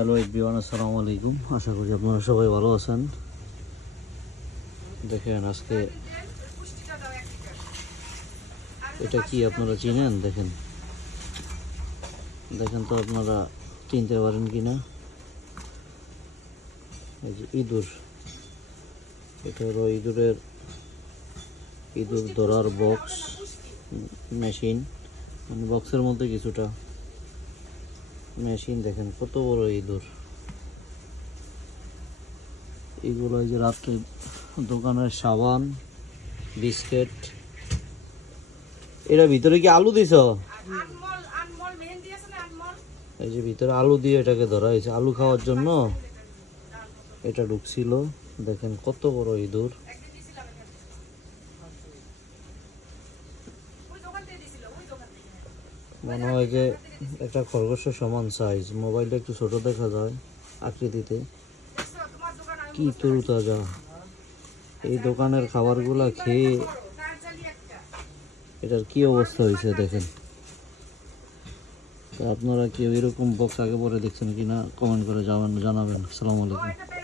Hello everyone, আসসালামু আলাইকুম। আশা করি আপনারা সবাই ভালো আছেন। দেখেন আজকে এটা কি আপনারা চিনেন? দেখেন দেখেন তো আপনারা চিনতে পারেন কি না। এই যে ইঁদুর, এটা হলো ইঁদুর ধরার বক্স মেশিন, মানে বক্সের মধ্যে কিছুটা মেশিন। দেখেন কত বড় ইঁদুর। এগুলো এই যে রাত্রে দোকানের সাবান, বিস্কিট। এটার ভিতরে কি আলু দিছ? এই যে ভিতরে আলু দিয়ে এটাকে ধরা হয়েছে, আলু খাওয়ার জন্য এটা ঢুকছিল। দেখেন কত বড় ইঁদুর। মনে হয় যে একটা খরগোশের সমান সাইজ। মোবাইলটা একটু ছোট দেখা যায় আকৃতিতে। কি তরুতাজা! এই দোকানের খাবারগুলা খেয়ে এটার কি অবস্থা হয়েছে দেখেন। তো আপনারা কেউ এরকম বক্স আগে পরে দেখছেন কিনা কমেন্ট করে জানাবেন। আসসালামু আলাইকুম।